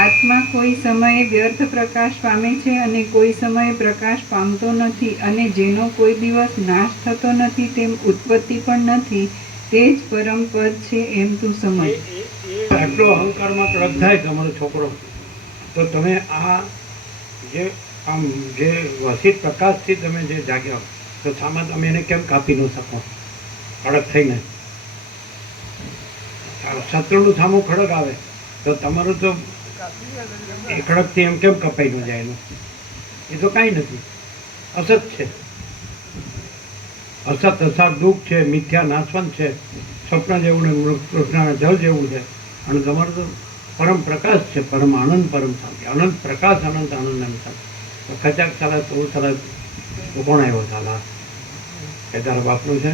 આત્મા કોઈ સમયે વ્યર્થ પ્રકાશ પામે છે અને કોઈ સમયે પ્રકાશ પામતો નથી, અને જેનો કોઈ દિવસ નાશ થતો નથી તેમ ઉત્પત્તિ પણ નથી, તે જ પરમ પદ છે એમ તું સમજ. આટલો અહંકારમાં કડક થાય તમારો છોકરો, તો તમે આ જે આમ જે વસિત પ્રકાશથી તમે જે જાગ્યા, તો સામા તમે એને કેમ કાપી ન શકો કડક થઈને? શત્રુનું સામું ખડક આવે તો તમારું તો એ કડકથી એમ કેમ કપાઈ ન જાય? એનું એ તો કાંઈ નથી, અસત છે. અસત અસાર દુઃખ છે, મિથ્યા નાશવંત છે, સ્વપ્ન જેવું ને કૃષ્ણના જળ જેવું છે. અને તમારું તો પરમ પ્રકાશ છે, પરમ આનંદ, પરમ શાંતિ, અનંત પ્રકાશ, અનંત આનંદ એમ શાંતિ. તો ખચાક સાલા તો સાલા કોણ આવ્યો સાલા? એ તારા બાપનું છે?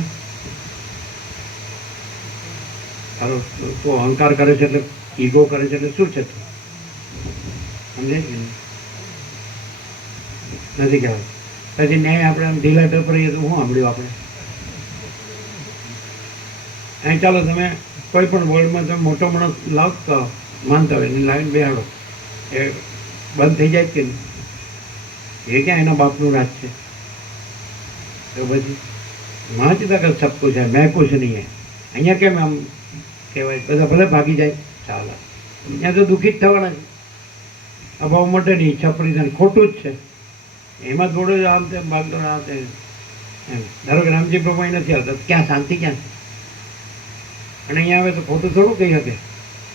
તારો તું અહંકાર કરે છે એટલે ઈગો કરે છે એટલે શું છે તું? સમજે કે નથી કહેવાય? પછી ન્યાય આપણે આમ ઢીલા ટપરીએ તો શું સાંભળ્યું આપણે? અહીં ચાલો તમે કોઈ પણ વર્લ્ડમાં તમે મોટો માણસ લાવતા માનતા હોય એને લાવીને બેહાડો, એ બંધ થઈ જાય કે નહીં? એ ક્યાં એના બાપનું રાજ છે? તો પછી માચ તક સબ કુછ है, मैं कुछ नहीं है. અહીંયા કેમ આમ કહેવાય? બધા ભલે ભાગી જાય, ચાલો ત્યાં તો દુઃખી જ થવાના છે. અભાવ માટે નહીં, છપરી થાય, ખોટું જ છે. એમાં થોડું જ આમ તેમ ભાગદોડ આ તે એમ. ધારો કે રામજી પ્રભુ નથી આવતા, ક્યાં શાંતિ ક્યાં? અને અહીંયા આવે તો ખોટું થોડું કહી શકે.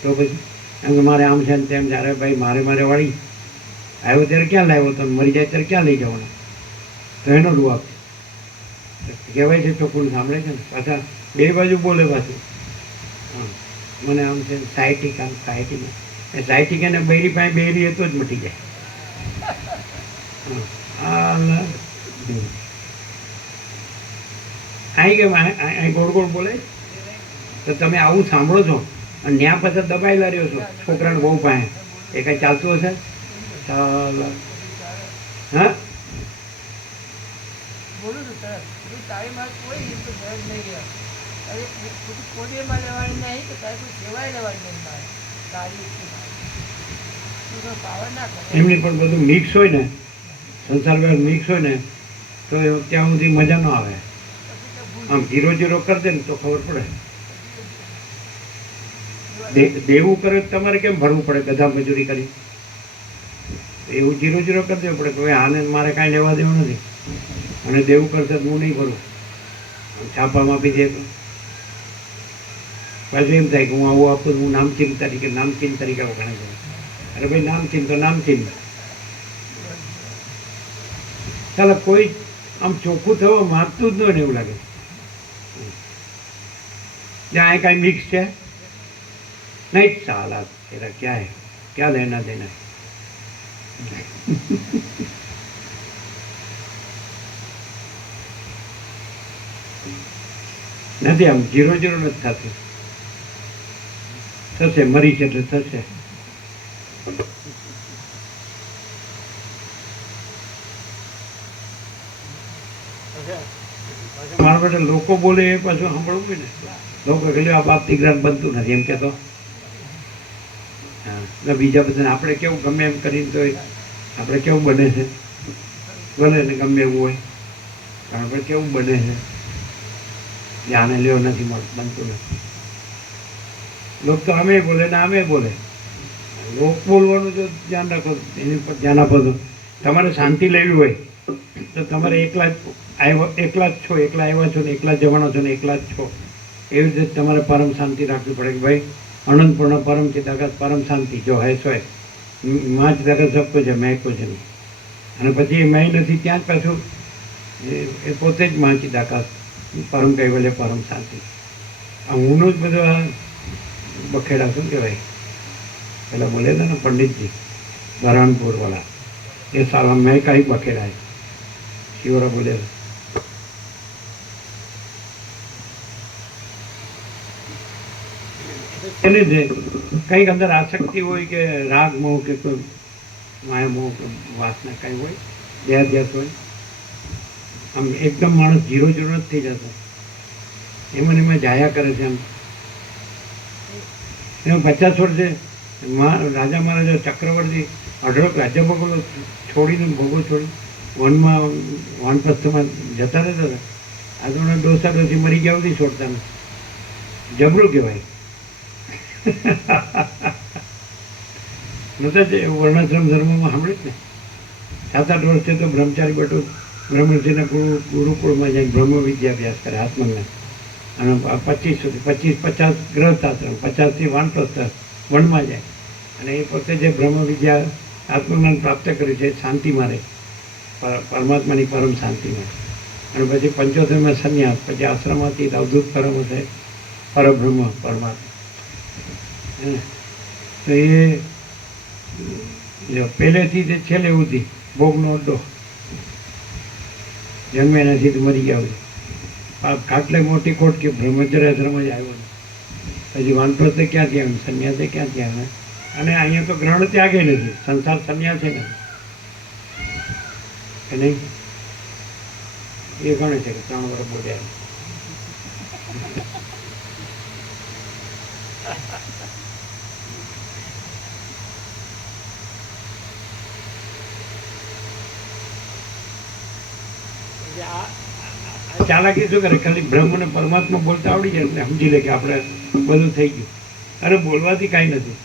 તો પછી એમ કે મારે આમ છે ને તેમ છે. અરે ભાઈ, મારે વાળી આવ્યો ત્યારે ક્યાં લાવ્યો? તમે મરી જાય ત્યારે ક્યાં લઈ જવાનો? તો એનો રૂઆબ કહેવાય છે, ચોખ્ખું સાંભળે છે ને, પાછા બે બાજુ બોલે પાછું. હા, મને આમ છે સાયટિક, આમ સાયટિક. એ સાયટિક એને બૈરી પાસે બેરી તો જ મટી જાય. અહીં કેમ અહીં ગોળ ગોળ બોલે? તો તમે આવું સાંભળો છો અને ત્યાં પાછા દબાયેલા રહ્યો છો છોકરાને બહુ પાસે. એ કાંઈ ચાલતું હશે? ચાલ હા એમની પણ બધું મિક્સ હોય ને, સંસાર વ્યવહાર મિક્સ હોય ને, તો ત્યાં સુધી મજા ન આવે. આમ 0-0 કરી દે ને તો ખબર પડે. દેવું કરે તમારે કેમ ભરવું પડે? ગધા મજૂરી કરી એવું 0-0 કરી દેવું પડે કે આને મારે કાંઈ લેવા દેવું નથી, અને દેવું કરશે હું નહીં ભરું. છાપામાં આપી દે તો પાછું એમ થાય કે હું આવું આપું, હું નામચીન તરીકે વખાણે છે. અરે ભાઈ, નામચીન તો નામચીન. ચાલો કોઈ આમ ચોખ્ખું થવા માંગતું જ નહીં એવું લાગે. ત્યાં કાંઈ મિક્સ છે नहीं, साला तेरा क्या है, क्या लेना देना है? નથી આમ 0-0 નથી થતું. થશે, મરી છે એટલે થશે. મારા માટે લોકો બોલે એ પાછું સાંભળવું હોય ને. લોકો કહે આ બાપથી ગ્રામ બનતું નથી એમ કહેતો. એટલે બીજા બધાને આપણે કેવું ગમે એમ કરીને તો આપણે કેવું બને છે? ભલે ને ગમે એવું હોય, પણ આપણે કેવું બને છે? આને લેવો નથી મળતું, બનતું નથી. લોક તો અમે બોલે ને આમે બોલે. લોક બોલવાનું જો ધ્યાન રાખો, એની પર ધ્યાન આપો. તો તમારે શાંતિ લેવી હોય તો તમારે એકલા જ છો, એકલા આવ્યા છો ને એકલા જવાના છો ને એકલા જ છો. એવી રીતે તમારે પરમ શાંતિ રાખવી પડે કે ભાઈ અનંતપૂર્ણ પરમ ચિદાકાશ પરમ શાંતિ જો હે સો માં ચિદાકાશ સબ કુછ છે, મેં કુછ નહીં. અને પછી એ મેં નથી ત્યાં જ પાછું એ પોતે જ માં ચિદાકાશ પરમ કૈવલ્ય પરમ શાંતિ. આ હુંનું જ બધું આ બખેડા શું કહેવાય પેલા બોલે હતા ને પંડિતજી બરહાનપુર વાળા, એ સાલા મેં કાંઈ બખેડા શિવરા બોલે. એને જે કંઈક અંદર આસક્તિ હોય કે રાગ મોહ કે કોઈ માયા મોહ વાસના કંઈ હોય, દેહાધ્યાસ હોય, આમ એકદમ માણસ 0-0 જ થઈ જતો. એમાં જાયા કરે છે. એમ 50 વર્ષે રાજા મહારાજા ચક્રવર્તી અઢળક રાજ્ય ભોગવો છોડીને ભોગવો છોડી વનમાં વાનપ્રસ્થમાં જતા રહેતા હતા. આ તો ડોસા ડોસી મરી ગયા સુધી છોડતા નથી. જબરું કહેવાય. નતા જ વર્ણાશ્રમ ધર્મમાં સાંભળે જ ને 7-8 વર્ષે તો બ્રહ્મચારી બેઠો બ્રહ્મર્ષિના ગુરુકુળમાં જઈને બ્રહ્મ વિદ્યાભ્યાસ કરે આત્મજ્ઞાન. અને 25-50 ગ્રસ્ત આશ્રમ, 50થી વાનપ્રસ્થ વનમાં જાય. અને એ પોતે જે બ્રહ્મ વિદ્યા આત્મજ્ઞાન પ્રાપ્ત કર્યું છે શાંતિમાં રહે, પરમાત્માની પરમ શાંતિમાં. અને પછી 75માં સંન્યાસ, પછી આશ્રમમાંથી અવધૂત પરમ હશે પરબ્રહ્મ પરમાત્મા. તો એ પહેલેથી તે છેલ્લે સુધી ભોગનો અડ્ડો, જન્મે એનાથી તો મરી ગયા હોય. કાટલે મોટી કોટ કે બ્રહ્મચર્યાશ્રમ જ આવ્યો ને પછી વાનપ્રસ્થ ક્યાંથી આવે, સંન્યાસે ક્યાંથી આવે. અને અહીંયા તો ગ્રહણ ત્યાગે નથી, સંસાર સંન્યાસે નથી. કે નહીં? એ ગણે છે કે 3 વર્ષ બોલ્યા. ચાલાકી શું કરે, ખાલી બ્રહ્મ ને પરમાત્મા બોલતા આવડી જાય એટલે સમજી લે કે આપણે બધું થઈ ગયું. અરે બોલવાથી કાંઈ નથી.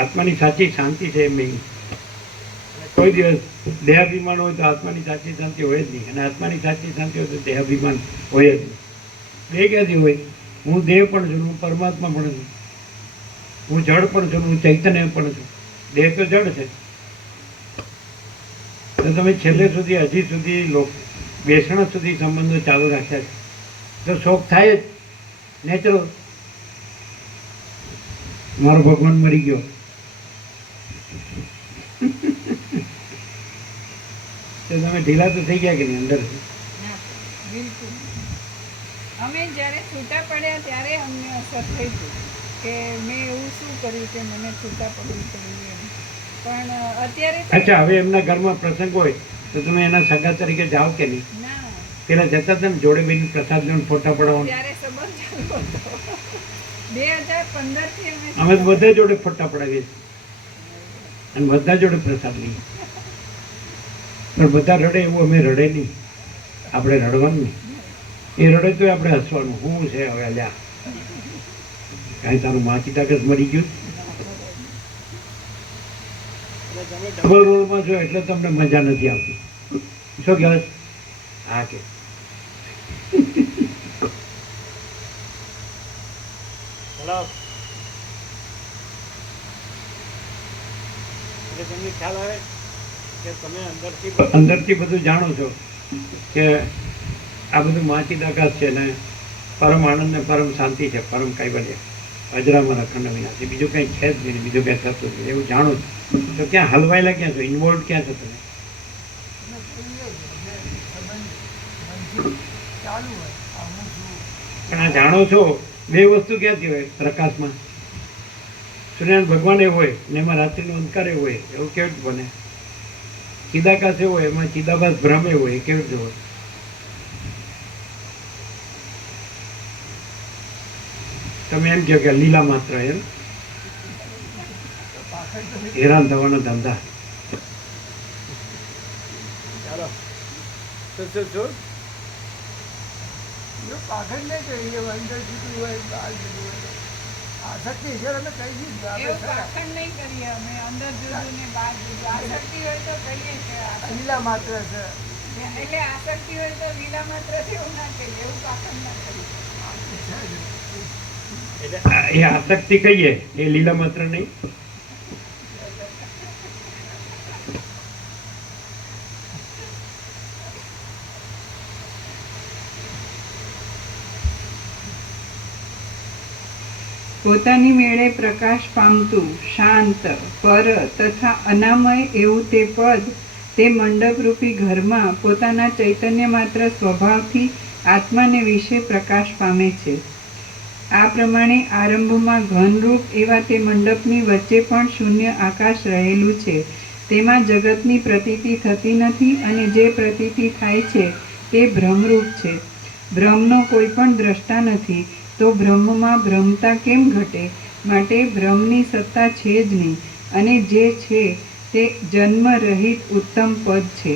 આત્માની સાચી શાંતિ છે એમ નહીં. કોઈ દિવસ દેહાભિમાન હોય તો આત્માની સાચી શાંતિ હોય જ નહીં, અને આત્માની સાચી શાંતિ હોય તો દેહાભિમાન હોય જ નહીં. બે ક્યાંથી હોય? હું દેહ પણ છું, હું પરમાત્મા પણ છું, હું જળ પણ છું, હું ચૈતન્ય પણ છું. દેહ તો જળ છે. તો તમે છેલ્લે સુધી હજી સુધી બેસણા સુધી સંબંધો ચાલુ રાખ્યા છે તો શોખ થાય જ નેચરલ. મારો ભગવાન મરી ગયો. તો તમે ઢીલા તો થઈ ગયા કે નહીં અંદર? બિલકુલ. અમે જ્યારે છૂટા પડ્યા ત્યારે અમને અસર થઈ હતી કે મેં એવું શું કર્યું કે મને છૂટા પડવું પડ્યું એમ. પણ અત્યારે અચ્છા, હવે એમના ઘરમાં પ્રસંગ હોય તો તમે એના સગા તરીકે જાઓ કે નહીં? ના, પેલા જતા હતા ને જોડે બેન પ્રસાદ લઈને ફોટા પડાવવાનું? ત્યારે સંબંધ ચાલુ હતો. 2015 થી અમે તો બધા જોડે ફોટા પડાવીએ છીએ અને બધા જોડે પ્રસાદ લઈએ. પણ બધા રડે એવું અમે રડે નહીં. આપણે રડવાનું નહીં. એ રડે તો આપણે હસવાનું. શું છે હવે અલ્યા, કાંઈ તારું માચી તાકત મરી ગયું. તમે ડબલ રોલમાં છો એટલે તમને મજા નથી આવતી. શું કહેવાય? હા કે તમને ખ્યાલ આવે કે તમે અંદરથી બધું જાણો છો કે આ બધું માચીદાકાશ છે ને પરમ આનંદ ને પરમ શાંતિ છે, પરમ કૈવલ્ય, અજરામાં અખંડ વિનાશી, બીજું કંઈ છે જ નહીં, બીજું કંઈ થતું જ નહીં. એવું જાણો છો તો ક્યાં હલવાયેલા ક્યાં છો? ઇન્વોલ્વ ક્યાં છો તમે? પણ આ જાણો છો બે વસ્તુ ક્યાંથી હોય? પ્રકાશમાં સૂર્યનારાયણ ભગવાન એ હોય ને એમાં રાત્રિનો અંધકાર એ હોય. એવું કેવી રીતે બને? ચિદાકાશ એ હોય, એમાં ચિદાભાસ ભ્રમ એ હોય. કેવી રીતે હોય? તમે એમ કહો કે લીલા માત્ર એમ હેરાન થવાનો ધંધા. ચાલો પાખંડ નહીં કરીએ, અંદર જુદું હોય, બહાર જુદું હોય. આસક્તિ છે અમે કહી દીધું. એવું પાખંડ નહીં કરીએ અમે, અંદર જુદું ને બહાર જુદું. આસક્તિ હોય તો કહીએ છે લીલા માત્ર છે. એટલે આસક્તિ હોય તો લીલા માત્ર છે એવું ના કહીએ, એવું પાખંડ ના કરીએ. એ આસક્તિ કહીએ, એ લીલા માત્ર નહીં. પોતાની મેળે પ્રકાશ પામતું શાંત પર તથા અનામય એવું તે પદ તે મંડપરૂપી ઘરમાં પોતાના ચૈતન્ય માત્ર સ્વભાવથી આત્માને વિશે પ્રકાશ પામે છે. આ પ્રમાણે આરંભમાં ઘનરૂપ એવા તે મંડપની વચ્ચે પણ શૂન્ય આકાશ રહેલું છે. તેમાં જગતની પ્રતીતિ થતી નથી અને જે પ્રતીતિ થાય છે તે ભ્રમરૂપ છે. બ્રહ્મનો કોઈ પણ દ્રષ્ટા નથી તો બ્રહ્મમાં ભ્રમતા કેમ ઘટે? માટે ભ્રમની સત્તા છે જ નહીં, અને જે છે તે જન્મરહિત ઉત્તમ પદ છે.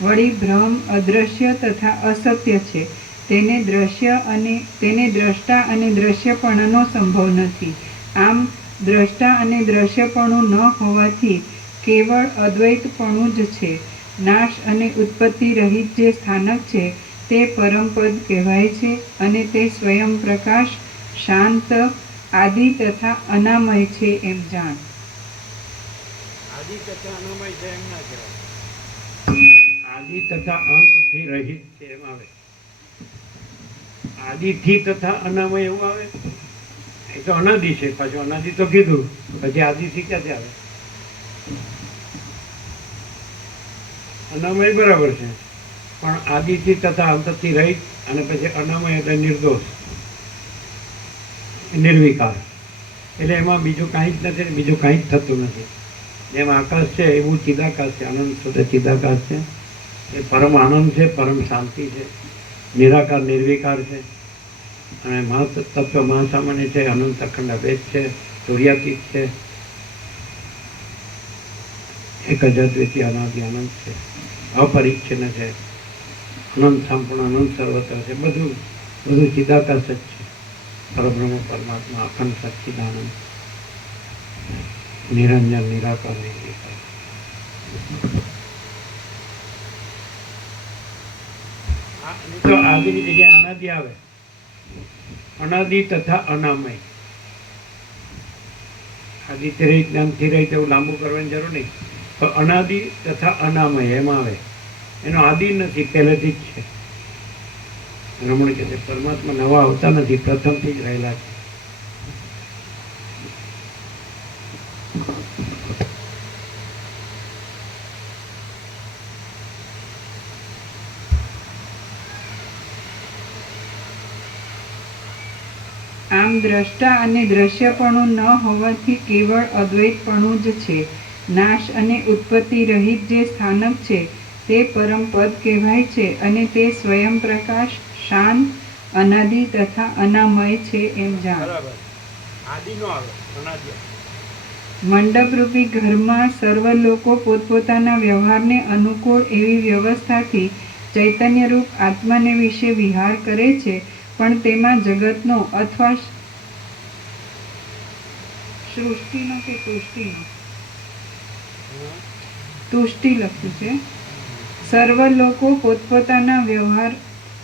વળી ભ્રમ અદૃશ્ય તથા અસત્ય છે. તેને દ્રષ્ટા અને દ્રશ્યપણાનો સંભવ નથી. આમ દ્રષ્ટા અને દ્રશ્યપણું ન હોવાથી કેવળ અદ્વૈતપણું જ છે. નાશ અને ઉત્પત્તિ રહિત જે સ્થાનક છે તે પરમપદ કહેવાય છે, અને તે સ્વયં પ્રકાશ, શાંત, આદિ તથા અનામય છે એમ જાણ. આદિ તથા અનામય છે એમ ના કહેવાય. આદિ તથા અંતથી રહિત છે એમ આવે. આદિથી તથા અનામય એવું આવે. એ તો અનાદિ છે. પાછું અનાદિ તો કીધું, પછી આદિથી ક્યાંથી આવે? અનામય બરાબર છે, પણ આદિથી તથા અંતથી રહિત, અને પછી અનામય એટલે નિર્દોષ, નિર્વિકાર. એટલે એમાં બીજું કાંઈ જ નથી, બીજું કાંઈ જ થતું નથી. જેમ આકાશ છે એવું ચિદાકાશ છે. અનંત સુધી ચિદાકાશ છે. એ પરમ આનંદ છે, પરમ શાંતિ છે, નિરાકાર નિર્વિકાર છે, અને તત્વ મહાસામાન્ય છે, અનંત અખંડ અભેદ છે, સૂર્યાતીત છે, એક જ અદ્વિતીય અનાદિ અનંત છે, અપરિચ્છિન્ન છે, અનંત સંપૂર્ણ, અનંત સર્વત્ર છે. બધું ચિદાકાશ જ છે. પરબ્રહ્મ પરમાત્મા અખંડ સચ્ચિદાનંદ, નિરંજન, નિરાકાર નિર્વિકાર. તો આદિની જગ્યાએ અનાદિ આવે. અનાદિ તથા અનામય. આદિથી રહી જ્ઞાનથી રહી એવું લાંબુ કરવાની જરૂર નહીં. તો અનાદિ તથા અનામય એમાં આવે. એનો આદિ નથી, પહેલેથી જ છે. રમણ કહે છે પરમાત્મા નવા આવતા નથી, પ્રથમથી જ રહેલા છે. આમ દ્રષ્ટા અને દ્રશ્યપણું ન હોવાથી કેવળ અદ્વૈતપણું જ છે. નાશ અને ઉત્પત્તિ રહિત જે સ્થાનક છે તે પરમપદ કહેવાય છે, અને તે સ્વયં પ્રકાશ, શાંત, અનાદિ તથા અનામય છે એમ જાણ. મંડપરૂપી ઘરમાં સર્વ લોકો પોતપોતાના વ્યવહારને અનુકૂળ એવી વ્યવસ્થાથી ચૈતન્યરૂપ આત્માને વિશે વિહાર કરે છે, પણ તેમાં જગતનો અથવા સૃષ્ટિનો કે તુષ્ટિ લખ્યું છે. સર્વ લોકો પોતપોતાના વ્યવહાર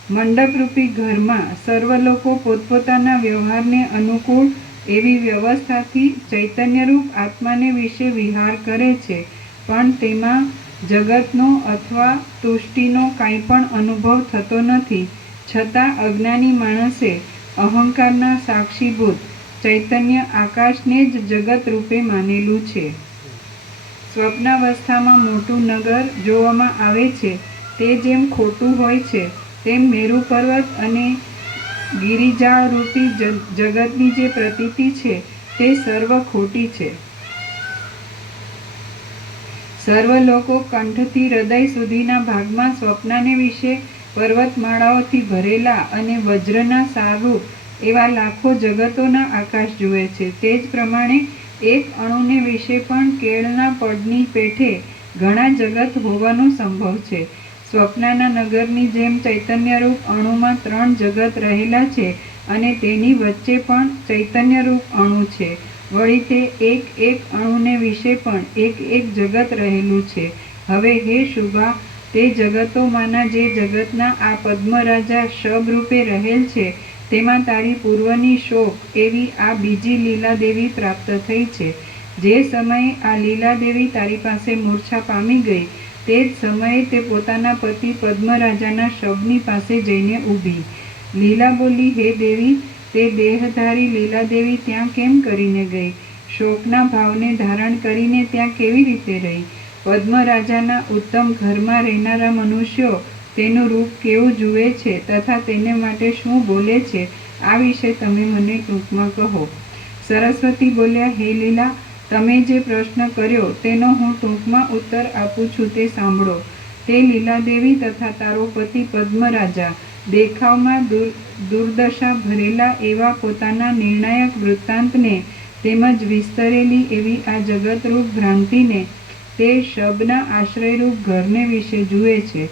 મંડપરૂપી ઘરમાં સર્વ લોકો પોતપોતાના વ્યવહારને અનુકૂળ એવી વ્યવસ્થાથી ચૈતન્યરૂપ આત્માને વિશે વિહાર કરે છે, પણ તેમાં જગતનો અથવા તુષ્ટિનો કાંઈ પણ અનુભવ થતો નથી. છતાં અજ્ઞાની માણસે અહંકારના સાક્ષીભૂત ચૈતન્ય આકાશને જ જગત રૂપે માનેલું છે. સ્વપ્નાવસ્થામાં મોટું નગર જોવામાં આવે છે તે જેમ ખોટું હોય છે, તેમ મેરુ પર્વત અને ગિરિજાળરૂપી જગતની જે પ્રતીતિ છે તે સર્વ ખોટી છે. સર્વ લોકો કંઠથી હૃદય સુધીના ભાગમાં સ્વપ્નાને વિશે પર્વતમાળાઓથી ભરેલા અને વજ્રના સારરૂપ એવા લાખો જગતોના આકાશ જુએ છે. તે જ પ્રમાણે એક અણુને વિશે પણ કેળના પડની પેઠે ઘણા જગત હોવાનો સંભવ છે. સ્વપ્નના નગરની જેમ ચૈતન્યરૂપ અણુમાં 3 જગત રહેલા છે, અને તેની વચ્ચે પણ ચૈતન્યરૂપ અણુ છે. વળી તે એક એક અણુને વિશે પણ એક એક જગત રહેલું છે. હવે હે શુભા, તે જગતોમાંના જે જગતના આ પદ્મરાજા શબરૂપે રહેલ છે, તેમાં તારી પૂર્વની શોક એવી આ બીજી લીલાદેવી પ્રાપ્ત થઈ છે. જે સમયે આ લીલાદેવી તારી પાસે મૂર્છા પામી ગઈ, તે જ સમયે તે પોતાના પતિ પદ્મરાજાના શબની પાસે જઈને ઊભી. લીલા બોલી, હે દેવી, તે દેહધારી લીલાદેવી ત્યાં કેમ કરીને ગઈ? શોકના ભાવને ધારણ કરીને ત્યાં કેવી રીતે રહી? પદ્મરાજાના ઉત્તમ ઘરમાં રહેનારા મનુષ્યો તેનું રૂપ કેવું જુએ છે તથા તેને માટે શું બોલે છે, આ વિશે તમે મને ટૂંકમાં કહો. સરસ્વતી બોલ્યા, હે લીલા, તમે જે પ્રશ્ન કર્યો તેનો હું ટૂંકમાં ઉત્તર આપું છું તે સાંભળો. તે લીલાદેવી તથા તારો પતિ પદ્મરાજા દેખાવમાં દુર્દશા ભરેલા એવા પોતાના નિર્ણાયક વૃત્તાંતને તેમજ વિસ્તરેલી એવી આ જગતરૂપ ભ્રાંતિને તે શબના આશ્રયરૂપ ઘરને વિશે જુએ છે.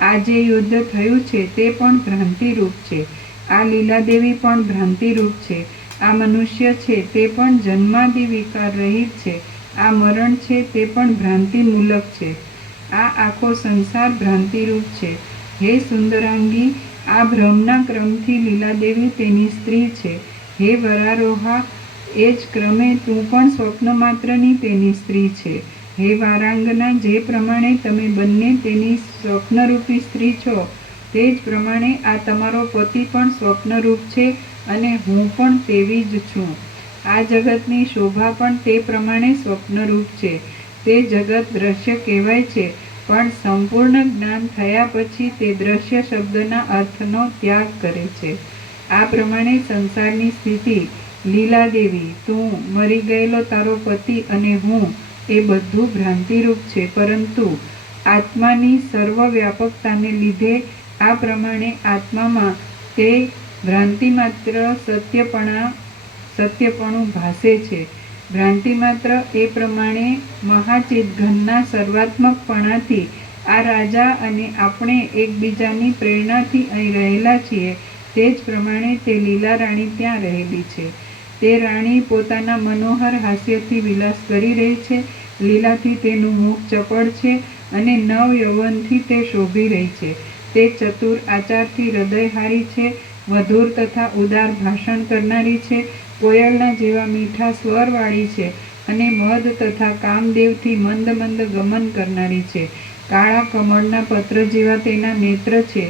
આ જે યુદ્ધ થયું છે તે પણ ભ્રાંતિરૂપ છે. આ લીલાદેવી પણ ભ્રાંતિરૂપ છે. આ મનુષ્ય છે તે પણ જન્માદિ વિકાર રહિત છે. આ મરણ છે તે પણ ભ્રાંતિમૂલક છે. આ આખો સંસાર ભ્રાંતિરૂપ છે. હે સુંદરાંગી, આ ભ્રમના ક્રમથી લીલાદેવી તેની સ્ત્રી છે. હે વરારોહા, એ જ ક્રમે તું પણ સ્વપ્ન માત્રની તેની સ્ત્રી છે. હે વારાંગના, જે પ્રમાણે તમે બંને તેની સ્વપ્નરૂપી સ્ત્રી છો તે જ પ્રમાણે આ તમારો પતિ પણ સ્વપ્નરૂપ છે અને હું પણ તેવી જ છું. આ જગતની શોભા પણ તે પ્રમાણે સ્વપ્નરૂપ છે. તે જગત દ્રશ્ય કહેવાય છે, પણ સંપૂર્ણ જ્ઞાન થયા પછી તે દ્રશ્ય શબ્દના અર્થનો ત્યાગ કરે છે. આ પ્રમાણે સંસારની સ્થિતિ, લીલાદેવી, તું, મરી ગયેલો તારો પતિ અને હું એ બધું ભ્રાંતિરૂપ છે, પરંતુ આત્માની સર્વવ્યાપકતાને લીધે આ પ્રમાણે આત્મામાં તે ભ્રાંતિમાત્ર સત્યપણું ભાસે છે. ભ્રાંતિમાત્ર એ પ્રમાણે મહાચિદઘનના સર્વાત્મકપણાથી આ રાજા અને આપણે એકબીજાની પ્રેરણાથી અહીં રહેલા છીએ તે જ પ્રમાણે તે લીલા રાણી ત્યાં રહેલી છે. તે રાણી પોતાના મનોહર હાસ્યથી વિલાસ કરી રહી છે. લીલાથી તેનું મુખ ચપળ છે અને નવ યૌવનથી તે શોભી રહી છે. તે ચતુર આચારથી હૃદયહારી છે, મધુર તથા ઉદાર ભાષણ કરનારી છે, કોયલના જેવા મીઠા સ્વરવાળી છે અને મધ તથા કામદેવથી મંદ મંદ ગમન કરનારી છે. કાળા કમળના પત્ર જેવા તેના નેત્ર છે,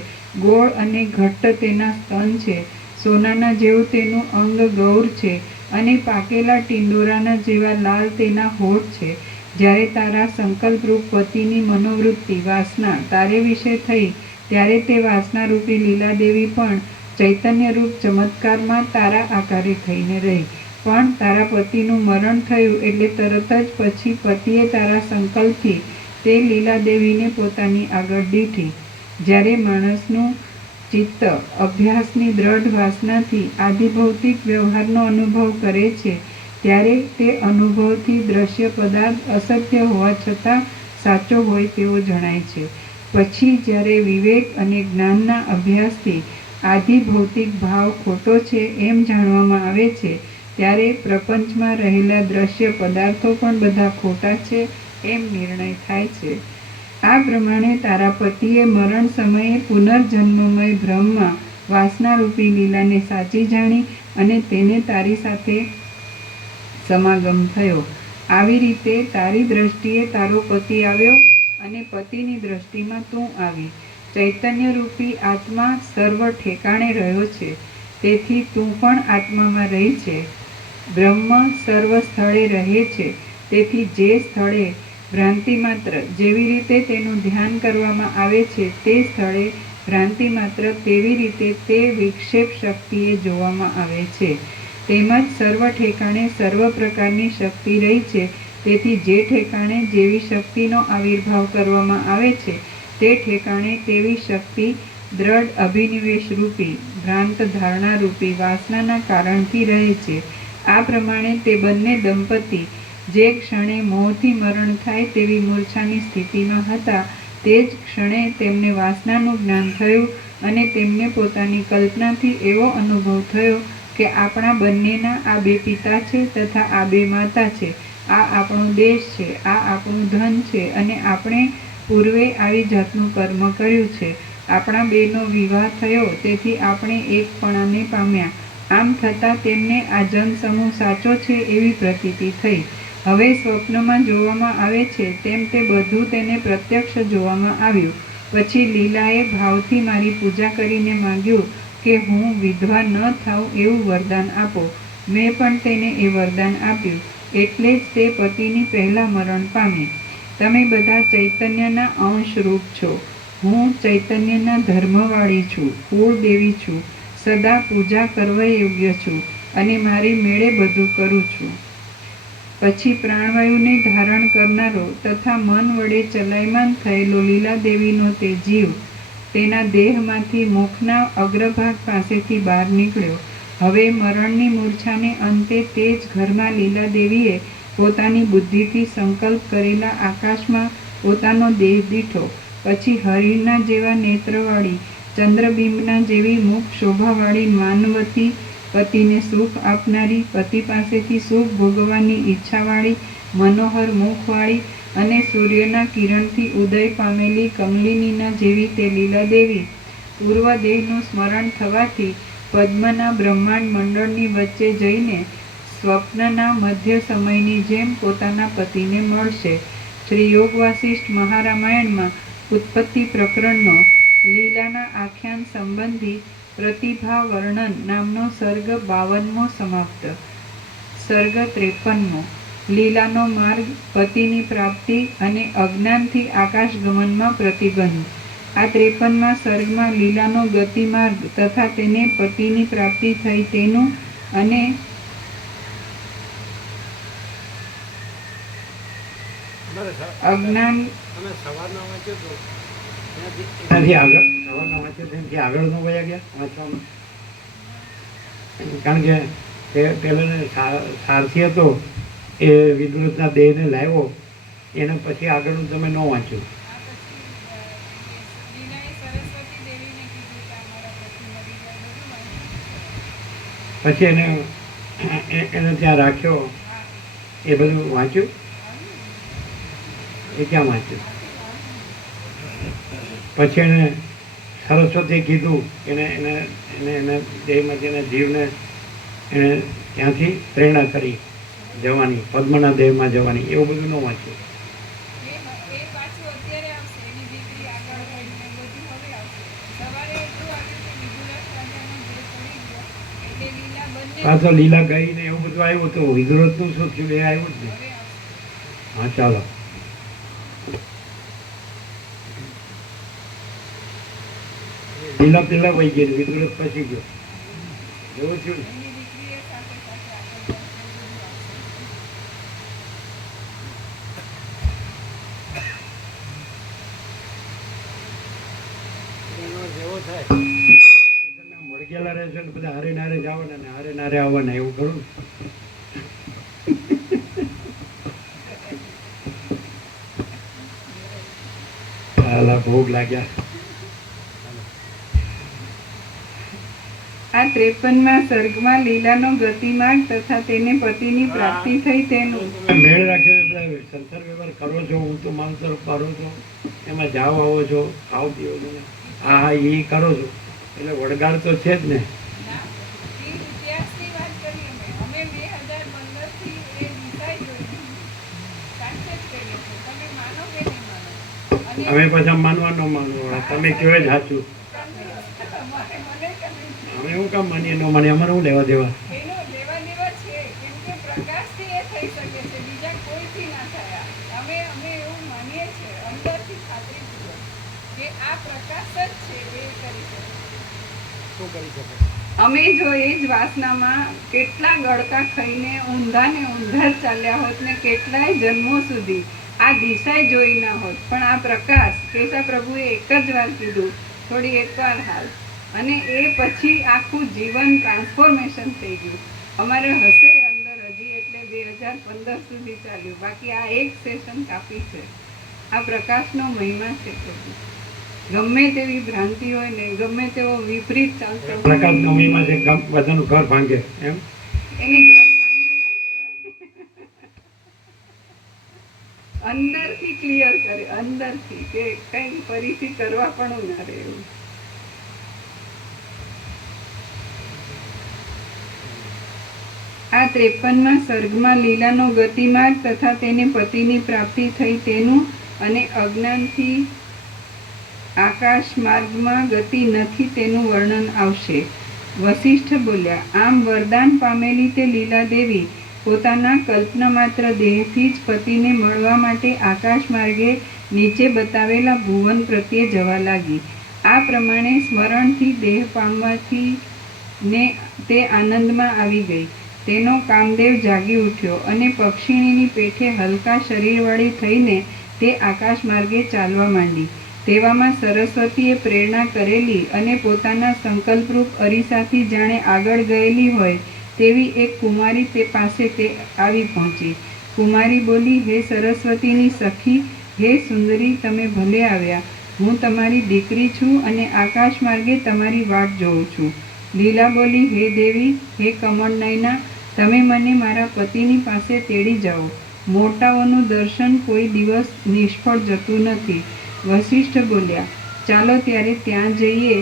ગોળ અને ઘટ્ટ તેના સ્તન છે, સોનાના જેવું તેનું અંગ ગૌર છે અને પાકેલા ટિંડોરાના જેવા લાલ તેના હોઠ છે. જ્યારે તારા સંકલ્પરૂપ પતિની મનોવૃત્તિ વાસના તારે વિશે થઈ ત્યારે તે વાસનારૂપી લીલાદેવી પણ ચૈતન્યરૂપ ચમત્કારમાં તારા આકારે થઈને રહી. પણ તારા પતિનું મરણ થયું એટલે તરત જ પછી પતિએ તારા સંકલ્પથી તે લીલાદેવીને પોતાની આગળ દીઠી. જ્યારે માણસનું ચિત્ત અભ્યાસની દ્રઢ વાસનાથી આધિભૌતિક વ્યવહારનો અનુભવ કરે છે ત્યારે તે અનુભવથી દ્રશ્ય પદાર્થ અસત્ય હોવા છતાં સાચો હોય તેવો જણાય છે. પછી જ્યારે વિવેક અને જ્ઞાનના અભ્યાસથી આધિભૌતિક ભાવ ખોટો છે એમ જાણવામાં આવે છે ત્યારે પ્રપંચમાં રહેલા દ્રશ્ય પદાર્થો પણ બધા ખોટા છે એમ નિર્ણય થાય છે. આ પ્રમાણે તારા પતિએ મરણ સમયે પુનર્જન્મમય ભ્રમમાં વાસનારૂપી લીલાને સાચી જાણી અને તેને તારી સાથે સમાગમ થયો. આવી રીતે તારી દ્રષ્ટિએ તારો પતિ આવ્યો અને પતિની દ્રષ્ટિમાં તું આવી. ચૈતન્યરૂપી આત્મા સર્વ ઠેકાણે રહ્યો છે, તેથી તું પણ આત્મામાં રહી છે. બ્રહ્મ સર્વ સ્થળે રહે છે, તેથી જે સ્થળે ભ્રાંતિમાત્ર જેવી રીતે તેનું ધ્યાન કરવામાં આવે છે તે સ્થળે ભ્રાંતિમાત્ર તેવી રીતે તે વિક્ષેપ શક્તિએ જોવામાં આવે છે. તેમજ સર્વ ઠેકાણે સર્વ પ્રકારની શક્તિ રહી છે, તેથી જે ઠેકાણે જેવી શક્તિનો આવિર્ભાવ કરવામાં આવે છે તે ઠેકાણે તેવી શક્તિ દ્રઢ અભિનિવેશરૂપી ભ્રાંત ધારણારૂપી વાસનાના કારણથી રહે છે. આ પ્રમાણે તે બંને દંપતી જે ક્ષણે મોહથી મરણ થાય તેવી મૂર્છાની સ્થિતિમાં હતા તે જ ક્ષણે તેમને વાસનાનું જ્ઞાન થયું અને તેમને પોતાની કલ્પનાથી એવો અનુભવ થયો કે આપણા બંનેના આ બે પિતા છે તથા આ બે માતા છે, આ આપણો દેશ છે, આ આપણું ધન છે અને આપણે પૂર્વે આવી જાતનું કર્મ કર્યું છે. આપણા બેનો વિવાહ થયો તેથી આપણે એકપણાને પામ્યા. આમ થતાં તેમને આ જનસમૂહ સાચો છે એવી પ્રતીતિ થઈ. હવે સ્વપ્નમાં જોવામાં આવે છે તેમ તે બધું તેને પ્રત્યક્ષ જોવામાં આવ્યું. પછી લીલાએ ભાવથી મારી પૂજા કરીને માંગ્યું કે હું વિધવા ન થાઉં એવું વરદાન આપો. મેં પણ તેને એ વરદાન આપ્યું. એટલે જ તે પતિની પહેલાં મરણ પામી. તમે બધા ચૈતન્યના અંશરૂપ છો. હું ચૈતન્યના ધર્મવાળી છું, કુળદેવી છું, સદા પૂજા કરવા યોગ્ય છું અને મારી મેળે બધું કરું છું. પછી પ્રાણવાયુને ધારણ કરનારો તથા મન વડે ચલાયમાન થયેલો લીલાદેવીનો તે જીવ તેના દેહમાંથી મુખના અગ્રભાગ પાસેથી બહાર નીકળ્યો. હવે મરણની મૂર્છાને અંતે તે જ ઘરમાં લીલાદેવીએ પોતાની બુદ્ધિથી સંકલ્પ કરેલા આકાશમાં પોતાનો દેહ દીઠો. પછી હરિણના જેવા નેત્રવાળી, ચંદ્રબિંબના જેવી મુખ શોભાવાળી માનવતી, પતિને સુખ આપનારી, પતિ પાસેથી સુખ ભોગવવાની ઈચ્છાવાળી, મનોહર મુખવાળી અને સૂર્યના કિરણથી ઉદય પામેલી કમલિનીના જેવી તે લીલાદેવી પૂર્વ દેહનું સ્મરણ થવાથી પદ્મના બ્રહ્માંડ મંડળની વચ્ચે જઈને સ્વપ્નના મધ્ય સમયની જેમ પોતાના પતિને મળશે. શ્રી યોગ વાસિષ્ઠ મહારામાયણમાં ઉત્પત્તિ પ્રકરણનો લીલાના આખ્યાન સંબંધી પ્રતિભા વર્ણન નામનો સર્ગ 52મો સમાપ્ત. સર્ગ 53મો લીલાનો માર્ગ, પતિની પ્રાપ્તિ અને અજ્ઞાનથી આકાશગમનમાં પ્રતિબંધ. આ 53મા સર્ગમાં લીલાનો ગતિમાર્ગ તથા તેને પતિની પ્રાપ્તિ થઈ તેનું અને અજ્ઞાન એનાથી આગળ સવારના વાંચ્યો તેનાથી આગળ ન વયા ગયા વાંચવામાં. કારણ કે તે પહેલાંને સારથી હતો એ વિદ્વતના દેહને લાવ્યો, એના પછી આગળનું તમે ન વાંચ્યું. પછી એને ત્યાં રાખ્યો, એ બધું વાંચ્યું. એ ક્યાં વાંચ્યું? પછી એને સરસ્વતી કીધું એને એને એને એના દેહમાંથી એના જીવને એને ત્યાંથી પ્રેરણા કરી જવાની, પદ્મના દેહમાં જવાની. એવું બધું ન વાંચ્યું. પાછો લીલા ગઈ ને એવું બધું આવ્યું હતું. વિદુરથનું શું થયું એ આવ્યું જ ને. હા ચાલો. લીલા પેલા વહી ગઈ, વિદુરથ પછી ગયો. એવું થયું ને. વળગેલા રહેશે ને બધા હારે નારે જવાના ને હારે નારે આવવાના, એવું ખરું. ભોગ લાગ્યા. આ 53મા સર્ગમાં લીલાનો ગતિમાર્ગ તથા તેને પતિની પ્રાપ્તિ થઈ તેનું મેળ રાખ્યો. બધા સંસાર વ્યવહાર કરો છો, હું તો મારું તરફ કરું છું, એમાં જાઓ આવો છો, ખાવ પીવો છો, હા હા એ કરો છો, એટલે વળગાડ તો છે જ ને. અમે પાછા માનવા ન માનવા, તમે કયો જ સાચું. અમે એવું કામ માનીએ ન માનીએ, અમારે શું લેવા દેવા? અમે જો એ જ વાસનામાં કેટલા ગળકા ખાઈને ઊંધા ને ઊંધા જ ચાલ્યા હોત ને કેટલાય જન્મો સુધી આ દિશાએ જોઈ ના હોત, પણ આ પ્રકાશ કેશા પ્રભુએ એક જ વાર કીધું, થોડી એકવાર હાલ, અને એ પછી આખું જીવન ટ્રાન્સફોર્મેશન થઈ ગયું. અમારે હશે અંદર હજી, એટલે 2015 સુધી ચાલ્યું. બાકી આ એક સેશન કાફી છે. આ પ્રકાશનો મહિમા છે પ્રભુ. ગમે તેવી ભ્રાંતિ હોય ને, ગમે તેવો વિપરીત ચાલતો પ્રકાશનો મહિમા છે, બધાનું ઘર ભાંગે એમ. એને ઘર ભાંગ્યું ના કહેવાય. અંદરથી ક્લિયર કરે, અંદરથી, કે કઈ ફરીથી કરવા પણ ના રહે એવું. આ 53મા સર્ગમાં લીલાનો ગતિમાર્ગ તથા તેને પતિની પ્રાપ્તિ થઈ તેનું અને અજ્ઞાનથી આકાશ માર્ગમાં ગતિ નથી તેનું વર્ણન આવશે. વસિષ્ઠ બોલ્યા, આમ વરદાન પામેલી તે લીલાદેવી પોતાના કલ્પના માત્ર દેહથી જ પતિને મળવા માટે આકાશ માર્ગે નીચે બતાવેલા ભુવન પ્રત્યે જવા લાગી. આ પ્રમાણે સ્મરણથી દેહ પામવાથી ને તે આનંદમાં આવી ગઈ. તેનો કામદેવ જાગી ઉઠ્યો અને પક્ષીણીની પેઠે હલકા શરીરવાળી થઈને તે આકાશ માર્ગે ચાલવા માંડી. તેવામાં સરસ્વતીએ પ્રેરણા કરેલી અને પોતાના સંકલ્પરૂપ અરીસાથી જાણે આગળ ગયેલી હોય તેવી એક કુમારી તે પાસે તે આવી પહોંચી. કુમારી બોલી, હે સરસ્વતીની સખી, હે સુંદરી, તમે ભલે આવ્યા. હું તમારી દીકરી છું અને આકાશ માર્ગે તમારી વાટ જોઉં છું. લીલા બોલી, હે દેવી, હે કમળનયના, તમે મને મારા પતિની પાસે તેડી જાઓ. મોટાઓનું દર્શન કોઈ દિવસ નિષ્ફળ જતું નથી. વશિષ્ઠ બોલ્યા, ચાલો ત્યારે ત્યાં જઈએ.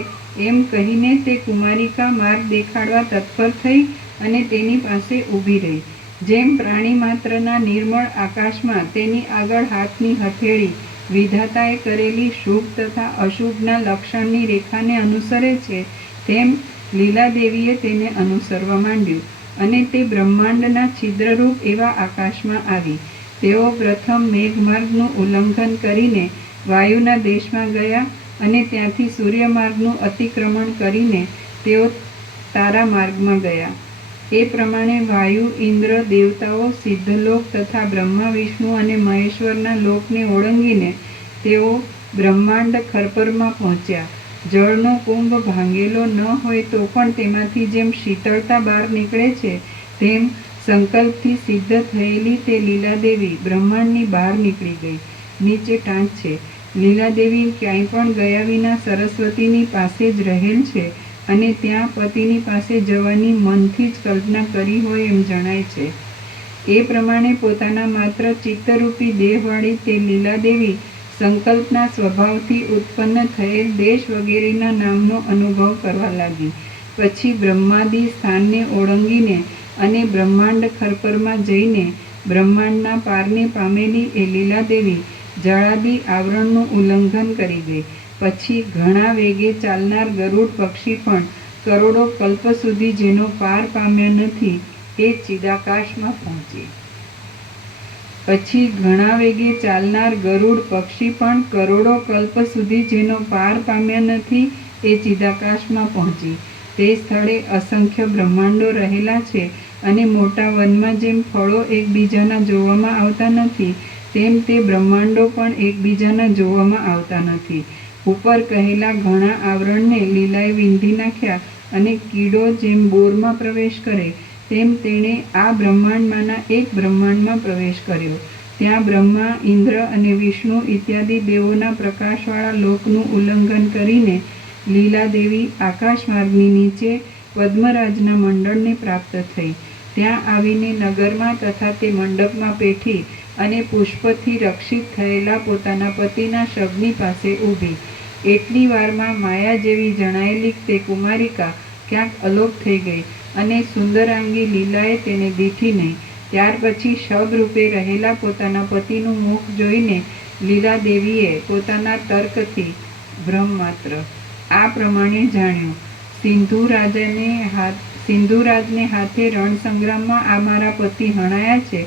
એમ કહીને તે કુમારિકા માર્ગ દેખાડવા તત્પર થઈ અને તેની પાસે ઊભી રહી. જેમ પ્રાણી માત્રના નિર્મળ આકાશમાં તેની આગળ હાથની હથેળી વિધાતાએ કરેલી શુભ તથા અશુભના લક્ષણની રેખાને અનુસરે છે, તેમ લીલાદેવીએ તેને અનુસરવા માંડ્યું અને તે બ્રહ્માંડના છિદ્રરૂપ એવા આકાશમાં આવી. તેઓ પ્રથમ મેઘમાર્ગનું ઉલ્લંઘન કરીને વાયુના દેશમાં ગયા અને ત્યાંથી સૂર્યમાર્ગનું અતિક્રમણ કરીને તેઓ તારા માર્ગમાં ગયા. એ પ્રમાણે વાયુ, ઇન્દ્ર, દેવતાઓ, સિદ્ધલોક તથા બ્રહ્મા, વિષ્ણુ અને મહેશ્વરના લોકને ઓળંગીને તેઓ બ્રહ્માંડ ખરપરમાં પહોંચ્યા. જળનો કુંભ ભાંગેલો ન હોય તો પણ તેમાંથી જેમ શીતળતા બહાર નીકળે છે, તેમ સંકલ્પથી સિદ્ધ થયેલી તે લીલાદેવી બ્રહ્માંડની બહાર નીકળી ગઈ. નીચે ટાંચ છે. લીલાદેવી ક્યાંય પણ ગયા વિના સરસ્વતીની પાસે જ રહેલ છે અને ત્યાં પતિની પાસે જવાની મનથી જ કલ્પના કરી હોય એમ જણાય છે. એ પ્રમાણે પોતાના માત્ર ચિત્તરૂપી દેહવાળી તે લીલાદેવી સંકલ્પના સ્વભાવથી ઉત્પન્ન થયેલ દેશ વગેરેના નામનો અનુભવ કરવા લાગી. પછી બ્રહ્માદિ સ્થાનને ઓળંગીને અને બ્રહ્માંડ ખરપરમાં જઈને બ્રહ્માંડના પારને પામેલી એ લીલાદેવી જળાદિ આવરણનું ઉલ્લંઘન કરી ગઈ. પછી ઘણા વેગે ચાલનાર ગરુડ પક્ષી પણ કરોડો કલ્પ સુધી જેનો પાર પામ્યા નથી તે ચિદાકાશમાં પહોંચી. પછી ઘણા વેગે ચાલનાર ગરુડ પક્ષી પણ કરોડો કલ્પ સુધી જેનો પાર પામ્યા નથી તે ચિદાકાશમાં પહોંચી. તે સ્થળે અસંખ્ય બ્રહ્માંડો રહેલા છે અને મોટા વનમાં જેમ ફળો એકબીજાના જોવામાં આવતા નથી, તેમ તે બ્રહ્માંડો પણ એકબીજાના જોવામાં આવતા નથી. ઉપર કહેલા ઘણા આવરણને લીલાએ વીંધી નાખ્યા અને કીડો જેમ બોરમાં પ્રવેશ કરે તેમ તેણે આ બ્રહ્માંડમાંના એક બ્રહ્માંડમાં પ્રવેશ કર્યો. ત્યાં બ્રહ્મા, ઇન્દ્ર અને વિષ્ણુ ઇત્યાદિ દેવોના પ્રકાશવાળા લોકનું ઉલ્લંઘન કરીને લીલાદેવી આકાશ માર્ગની નીચે પદ્મરાજના મંડળને પ્રાપ્ત થઈ. ત્યાં આવીને નગરમાં તથા તે મંડપમાં પેઠી અને પુષ્પથી રક્ષિત થયેલા પોતાના પતિના શબની પાસે ઊભી. એટલી વારમાં માયા જેવી જણાયેલી તે કુમારિકા ક્યાંક અલોપ થઈ ગઈ અને સુંદરાંગી લીલાએ તેને દીઠી નહીં. ત્યાર પછી શબરૂપે રહેલા પોતાના પતિનું મુખ જોઈને લીલાદેવીએ પોતાના તર્કથી બ્રહ્માત્ર આ પ્રમાણે જાણ્યું. સિંધુરાજને હાથે રણ સંગ્રામમાં આ મારા પતિ હણાયા છે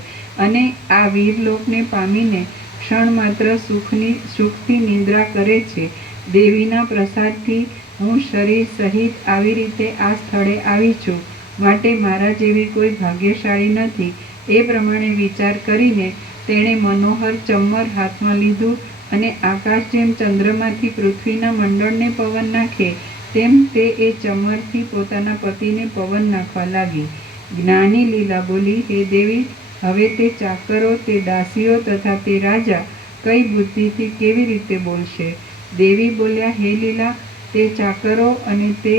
અને આ વીરલોકને પામીને ક્ષણ માત્ર સુખથી નિદ્રા કરે છે. દેવીના પ્રસાદથી હું શરીર સહિત આવી રીતે આ સ્થળે આવી છું, માટે મારા જેવી કોઈ ભાગ્યશાળી નથી. એ પ્રમાણે વિચાર કરીને તેણે મનોહર ચમ્મર હાથમાં લીધું અને આકાશ જેમ ચંદ્રમાંથી પૃથ્વીના મંડળને પવન નાખે તેમ તે એ ચમરથી પોતાના પતિને પવન નાખવા લાગી. જ્ઞાની લીલા બોલી, હે દેવી, હવે તે ચાકરો, તે દાસીઓ તથા તે રાજા કઈ બુદ્ધિથી કેવી રીતે બોલશે? દેવી બોલ્યા, હે લીલા, તે ચાકરો અને તે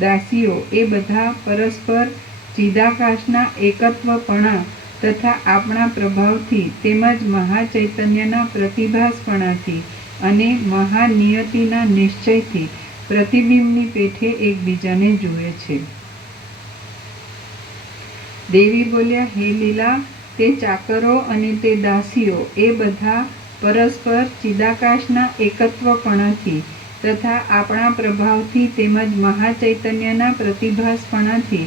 દાસીઓ એ બધા પરસ્પર ચિદાકાશના એકત્વપણા તથા આપણા પ્રભાવથી તેમજ મહાચૈતન્યના પ્રતિભાસપણાથી અને મહાનિયતિના નિશ્ચયથી પ્રતિબિંબની પેઠે એકબીજાને જુએ છે. દેવી બોલ્યા, હે લીલા, તે ચાકરો અને તે દાસીઓ એ બધા પરસ્પર ચિદાકાશના એકત્વપણાથી તથા આપણા પ્રભાવથી તેમજ મહાચૈતન્યના પ્રતિભાસપણાથી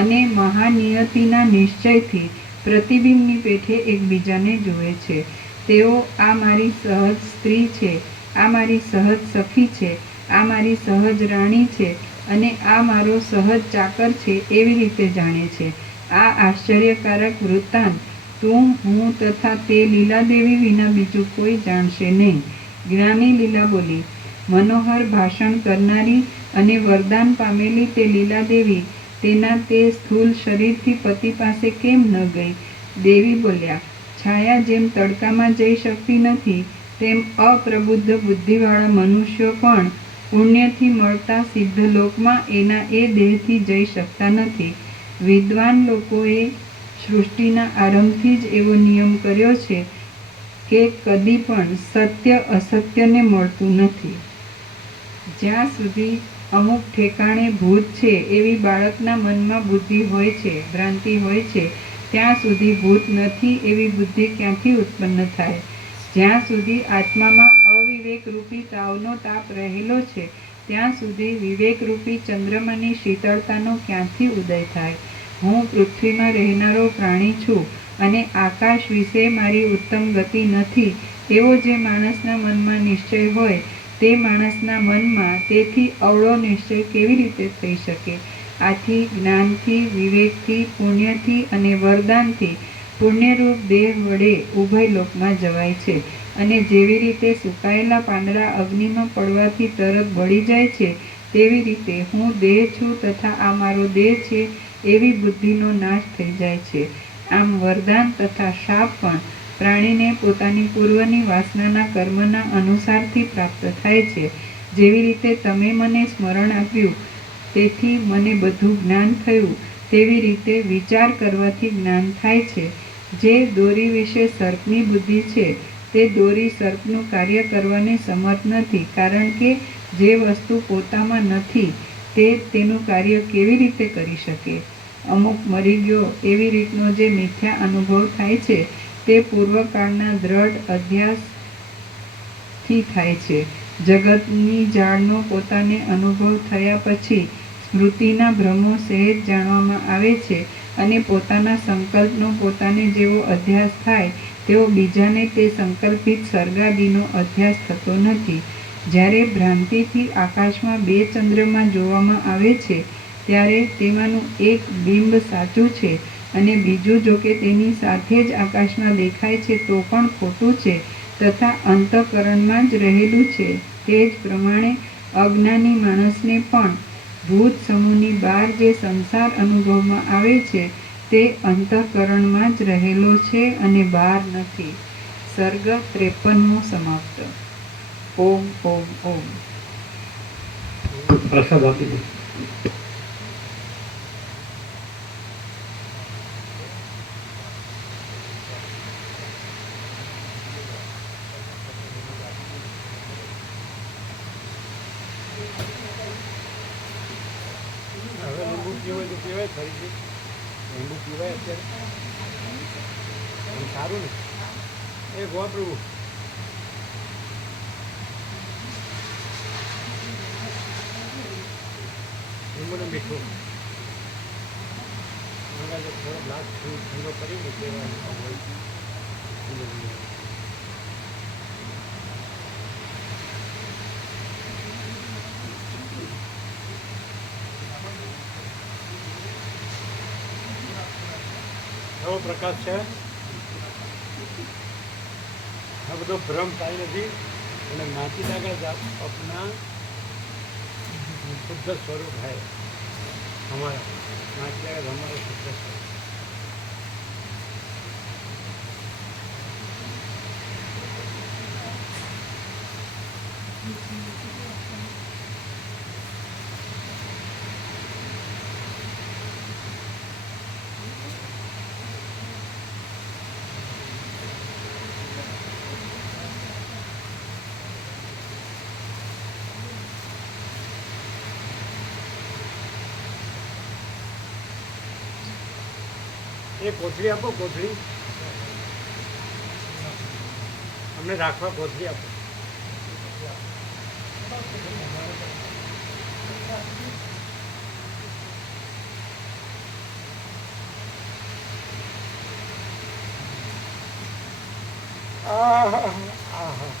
અને મહાનિયતિના નિશ્ચયથી પ્રતિબિંબની પેઠે એકબીજાને જુએ છે. તેઓ આ મારી સહજ સ્ત્રી છે, આ મારી સહજ સખી છે, આ મારી સહજ રાણી છે અને આ મારો સહજ ચાકર છે એવી રીતે જાણે છે. આ આશ્ચર્યકારક વૃત્તાંત તું, હું તથા તે લીલાદેવી વિના બીજું કોઈ જાણશે નહીં. જ્ઞાની લીલા બોલી. મનોહર ભાષણ કરનારી અને વરદાન પામેલી તે લીલાદેવી તેના તે સ્થૂલ શરીરથી પતિ પાસે કેમ ન ગઈ? દેવી બોલ્યા, છાયા જેમ તડકામાં જઈ શકતી નથી તેમ અપ્રબુદ્ધ બુદ્ધિવાળા મનુષ્યો પણ પુણ્યથી મળતા સિદ્ધલોકમાં એના એ દેહથી જઈ શકતા નથી. વિદ્વાન લોકોએ સૃષ્ટિના આરંભથી જ એવો નિયમ કર્યો છે કે કદી પણ સત્ય અસત્યને મળતું નથી. જ્યાં સુધી અમુક ઠેકાણે ભૂત છે એવી બાળકના મનમાં બુદ્ધિ હોય છે, ભ્રાંતિ હોય છે, ત્યાં સુધી ભૂત નથી એવી બુદ્ધિ ક્યાંથી ઉત્પન્ન થાય? જ્યાં સુધી આત્મામાં અવિવેકરૂપી તાવનો તાપ રહેલો છે ત્યાં સુધી વિવેકરૂપી ચંદ્રમાની શીતળતાનો ક્યાંથી ઉદય થાય? હું પૃથ્વીમાં રહેનારો પ્રાણી છું અને આકાશ વિશે મારી ઉત્તમ ગતિ નથી એવો જે માણસના મનમાં નિશ્ચય હોય તે માણસના મનમાં તેથી અવળો નિશ્ચય કેવી રીતે થઈ શકે? આથી જ્ઞાનથી, વિવેકથી, પુણ્યથી અને વરદાનથી પુણ્યરૂપ દેહ વડે ઉભય લોકમાં જવાય છે. અને જેવી રીતે સુકાયેલા પાંદડા અગ્નિમાં પડવાથી તરત બળી જાય છે તેવી રીતે હું દેહ છું તથા આ મારો દેહ છે એવી બુદ્ધિનો નાશ થઈ જાય છે. આમ વરદાન તથા શાપ પણ પ્રાણીને પોતાની પૂર્વની વાસનાના કર્મના અનુસારથી પ્રાપ્ત થાય છે. જેવી રીતે તમે મને સ્મરણ આપ્યું તેથી મને બધું જ્ઞાન થયું તેવી રીતે વિચાર કરવાથી જ્ઞાન થાય છે. જે દોરી વિશે સર્પની બુદ્ધિ છે તે દોરી સર્પનું કાર્ય કરવાને સમર્થ નથી, કારણ કે જે વસ્તુ પોતામાં નથી તે તેનું કાર્ય કેવી રીતે કરી શકે? અમુક મરી ગયો એવી રીતનો જે મિથ્યા અનુભવ થાય છે તે પૂર્વકાળના દ્રઢ અધ્યાસથી થાય છે. જગતની જાળનો પોતાને અનુભવ થયા પછી સ્મૃતિના ભ્રમો સહેજ જાણવામાં આવે છે અને પોતાના સંકલ્પનો પોતાને જેવો અધ્યાસ થાય તેવો બીજાને તે સંકલ્પિત સર્ગાદીનો અધ્યાસ થતો નથી. જ્યારે ભ્રાંતિથી આકાશમાં બે ચંદ્રમા જોવામાં આવે છે ત્યારે તેમાંનું એક બિંબ સાચું છે અને બીજું જોકે તેની સાથે જ આકાશમાં દેખાય છે તો પણ ખોટું છે તથા અંતઃકરણમાં જ રહેલું છે. તે જ પ્રમાણે અજ્ઞાની માણસને પણ ભૂત સમૂહની બહાર જે સંસાર અનુભવમાં આવે છે તે અંતઃકરણમાં જ રહેલો છે અને બહાર નથી. સર્ગ 53મો સમાપ્ત. ઓમ ઓમ ઓમ. પ્રસાદ આપી દો. હવે લીંબુ પીવાય તો પીવાય, ફરીથી લીંબુ પીવાય અત્યારે સારું ને. એ ગોપ્રું લીંબુને મીઠું થોડો ગ્લાસ ઠંડો કરીને પીવાનું. એવો પ્રકાશ છે. આ બધો ભ્રમ કાંઈ નથી અને નાચી આગળ अपना शुद्ध स्वरूप है हमारा. नाची આગળ हमारा शुद्ध स्वरूप. એ કોથળી આપો, કોથળી અમને રાખવા, કોથળી આપો. આહા આહા.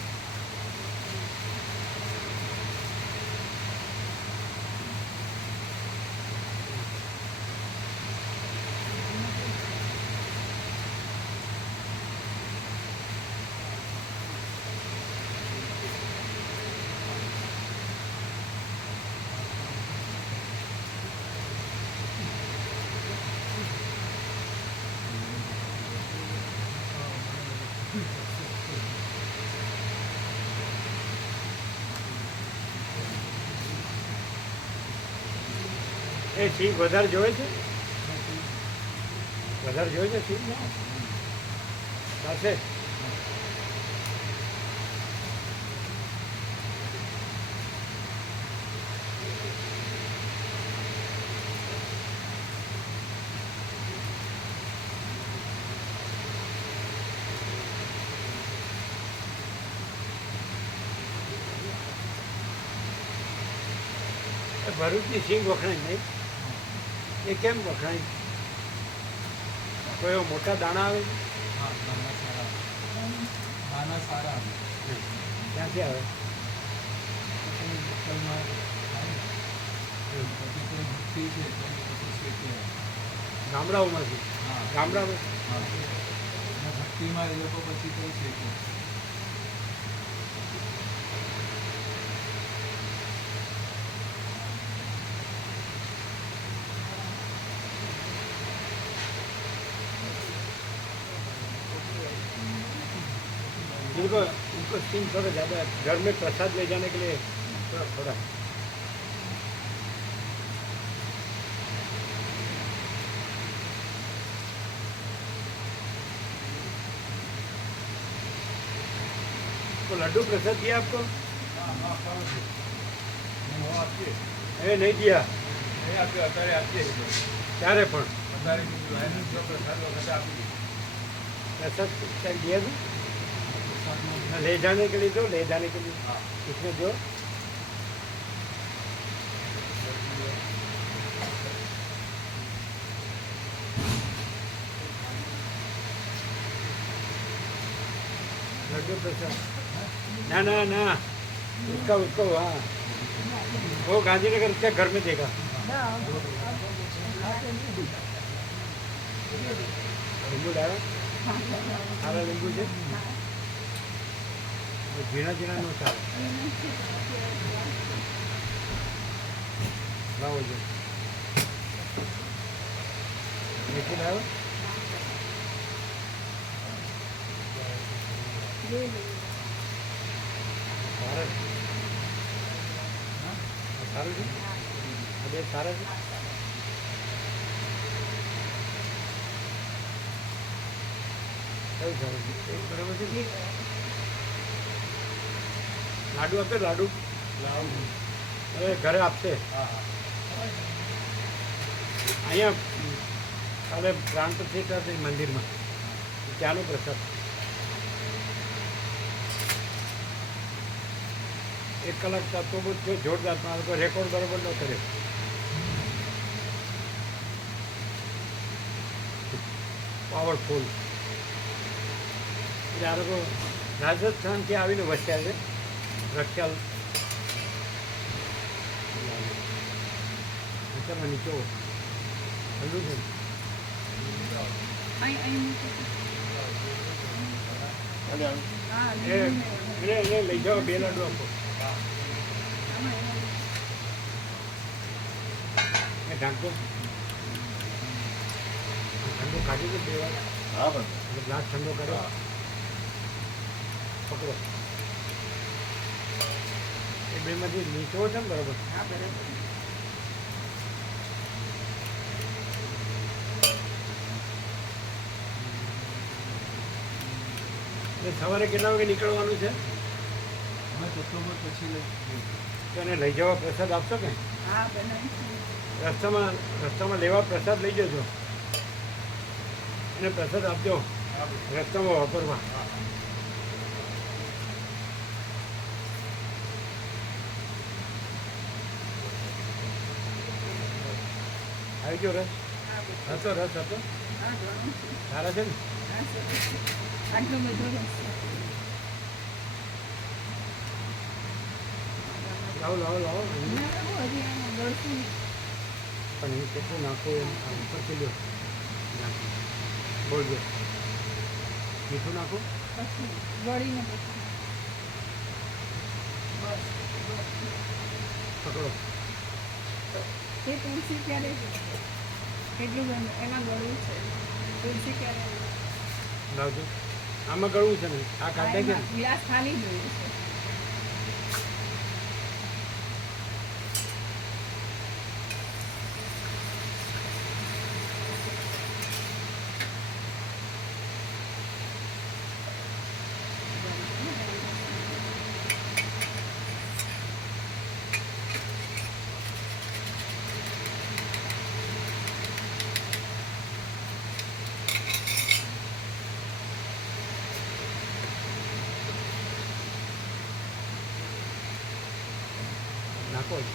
એ સિંહ વધારે જોવે છે વધારે જોવે છે સિંહ પાસે ભરૂચની સિંગ વખણાય નહીં એ કેમ વખણાય કોઈ એવા મોટા દાણા આવે છે? હા દાના સારા દાના સારા આવે ક્યાંથી આવે પછી લોકલમાં આવે ને. પછી કોઈ ભક્તિ છે તો પછી શેકે ગામડાઓમાંથી હા ગામડામાં હા અને ભક્તિમાં એ લોકો પછી કોઈ શેકે उनको सिंह थोड़ा ज़्यादा घर में प्रसाद ले जाने के लिए थोड़ा तो लड्डू प्रसाद दिया आपको હા હા ખાવ છે હું આપીએ ए नहीं दिया એ આપ્યો અત્યારે આપીએ क्यारे पण અત્યારે બીજું એનું જો પ્રસાદ વખતે આપી દીધું प्रसाद क्या दिया था પ્રસાદમાં ना ले जाने के लिए दो ले जाने के लिए હા इसमें दो लड्डू प्रसाद ना ना ना उसका उसको हाँ वो गांधीनगर क्या घर में देगा લીંબુ લાવ્યા સારા લીંબુ છે ઝીણા ઝીણા નો ચાલે લાવો છે મીઠું લાવ્યો સારા સારું છે બે સારા છે કયું સારું છે એક બરાબર છે લાડુ આપે લાડુ લાવું હવે ઘરે આપશે હા હા અહીંયા કાલે પ્રાણ પ્રતિષ્ઠા હતી મંદિરમાં ત્યાંનો પ્રસાદ એક કલાક તો બહુ છે જોરદાર પણ આ લોકો રેકોર્ડ બરાબર ન કર્યો પાવરફુલ એટલે આ લોકો રાજસ્થાનથી આવીને વસ્યા છે રખ્યાલ અત્યારમાં નીચો ઠંડુ છે એને લઈ જાઓ બે લાડુ આપો એ ઢાંકો ઠંડુ કાઢી દો બે વાર હા બસ એટલે ગ્લાસ ઠંડો કર્યો પકડો એ બેમાંથી નીચો છે ને બરાબર એટલે સવારે કેટલા વાગે નીકળવાનું છે અમે ચતુર્ભુજ પછી લઈ તો એને લઈ જવા પ્રસાદ આપશો કે રસ્તામાં લેવા પ્રસાદ લઈ જજો એને પ્રસાદ આપજો રસ્તામાં વાપરવા આવી ગયો રસ હતો સારા છે ને આટલો બધો લાવો હજી આમાં ગળતું પણ એ કેટલું નાખો એમ ઉપરથી લ્યો નાખો બોલજો મીઠું નાખો પછી ગળીને પછી પકડો એ તુલસી ક્યારે કેટલું એમાં ગળવું છે તુલસી ક્યારે લાવજો આમાં ગળવું છે ને આ કાઢે કે ગ્લાસ ખાલી જોઈએ છે નાખો જ.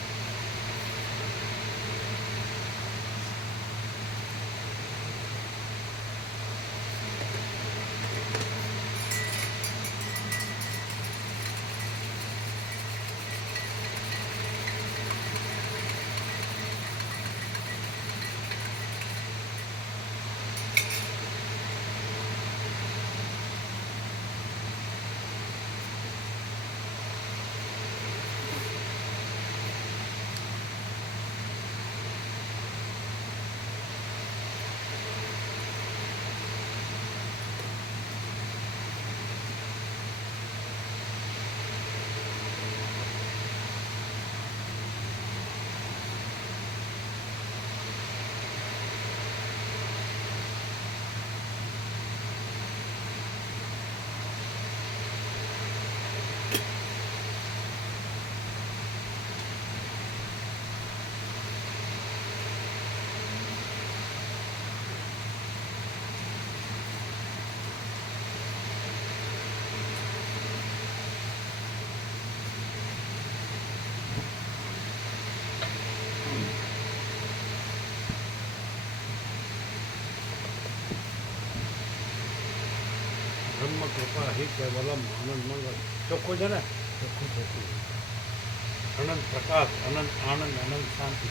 બ્રહ્મ કૃપા હિ કેવલમ આનંદ મંગલ. ચોખ્ખું છે ને? અનંત પ્રકાશ, અનંત આનંદ, અનંત શાંતિ.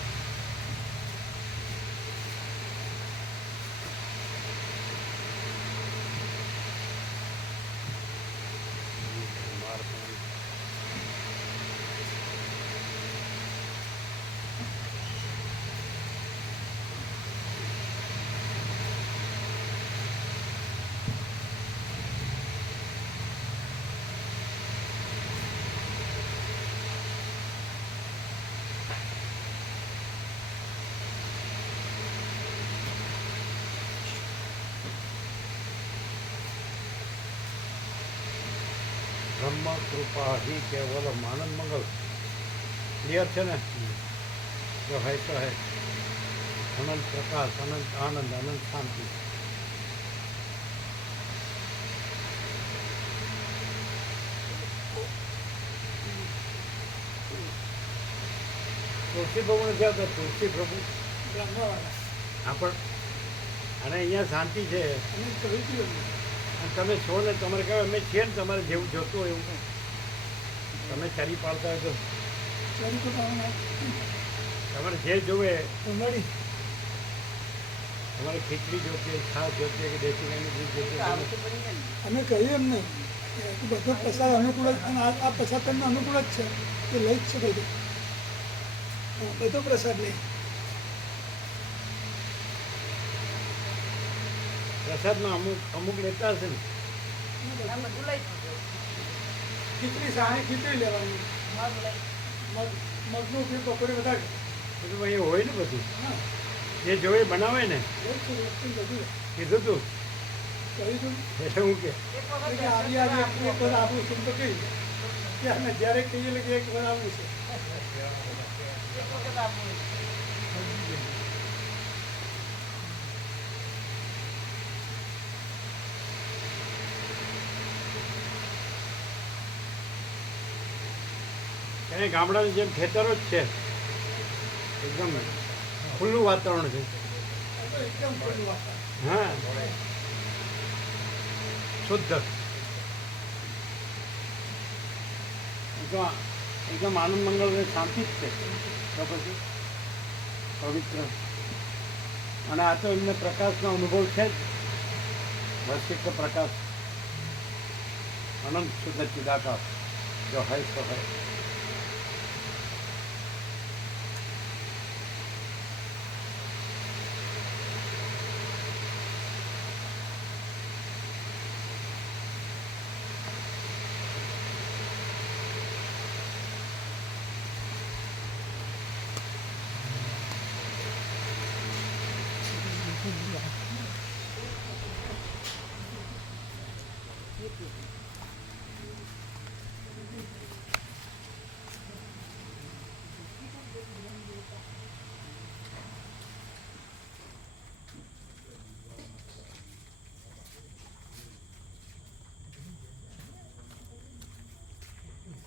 બ્રહ્મ કૃપા હિ કેવલમ આનંદ મંગલ. ક્લિયર છે ને? જો હૈ તો હૈ. અનંત પ્રકાશ, અનંત આનંદ, અનંત શાંતિ. તુલસી પ્રભુને ત્યાં તો તુલસી પ્રભુ બ્રહ્મવાળા આપણ અને અહીંયા શાંતિ છે. અને કહ્યું હતું એમને. અને તમે છો ને તમારે કહેવાય અમે છીએ ને તમારે જેવું જોતું હોય એવું. તમે ચારી પાડતા હોય તો ચાલી તો પાડવાના. તમારે જે જોવે, તો મળી તમારે ખીચડી જોતી હોય, છાશ જોતી હોય કે દેશી ગાયનું દૂધ જોતું હોય. અમે કહ્યું એમને કે બધો પ્રસાદ અનુકૂળ જ અને આ પ્રસાદ તમને અનુકૂળ જ છે એ લઈ જ છે બધું. બધો પ્રસાદ લઈ. પ્રસાદમાં અમુક અમુક લેતા હશે ને. ખીચડી સારી ખીચડી લેવાની. મગનો ઉપયોગ બપોરે વધારે. બધું અહીંયા હોય ને બધું. હા જે જોવે બનાવે ને. એ જ છે વસ્તુ બધું કીધું તું કહ્યું હતું એટલે હું કે કે આવી એક વાર આપવું છું તો કહ્યું કે અમે જ્યારે કહીએ એટલે કે એક વાર આવવું છે. ત્યાં ગામડાની જેમ ખેતરો જ છે. એકદમ ખુલ્લું વાતાવરણ છે. આ તો એકદમ ખુલ્લું વાતાવરણ. હા, શુદ્ધ. એકદમ આનંદ મંગળ અને શાંતિ જ છે. તો પછી પવિત્ર. અને આ તો એમને પ્રકાશનો અનુભવ છે જ. વૈશ્વિક પ્રકાશ, અનંત શુદ્ધ ચિદાકાશ. જો હોય તો હોય.